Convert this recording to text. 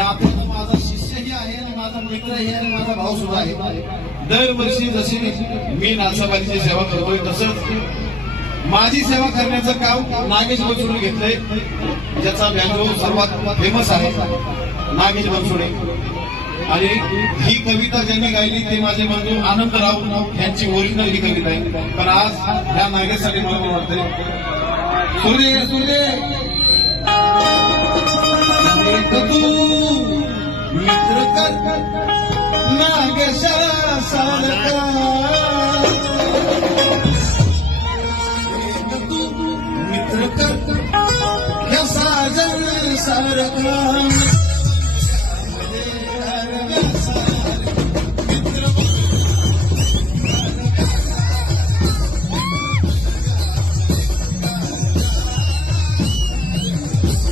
आपण माझा शिष्यही आहे आणि माझा मित्रही आणि माझा भाऊ सुद्धा आहे. दरवर्षी जशी मी नाथसाबाईची सेवा करतोय तसंच माझी सेवा करण्याचं काम नागेश बनसोडे घेतलंय, ज्याचा बँजो सर्वात फेमस आहे नागेश बनसोडे. आणि ही कविता ज्यांनी गायली ते माझे बंधू आनंदराव यांची ओरिजिनल ही कविता आहे. पण आज ह्या नागेशसाठी मला वाटतंय सूर्य सूर्य तू मित्र कर नागेशा सारखा, तू मित्र कर या साजन सारखा.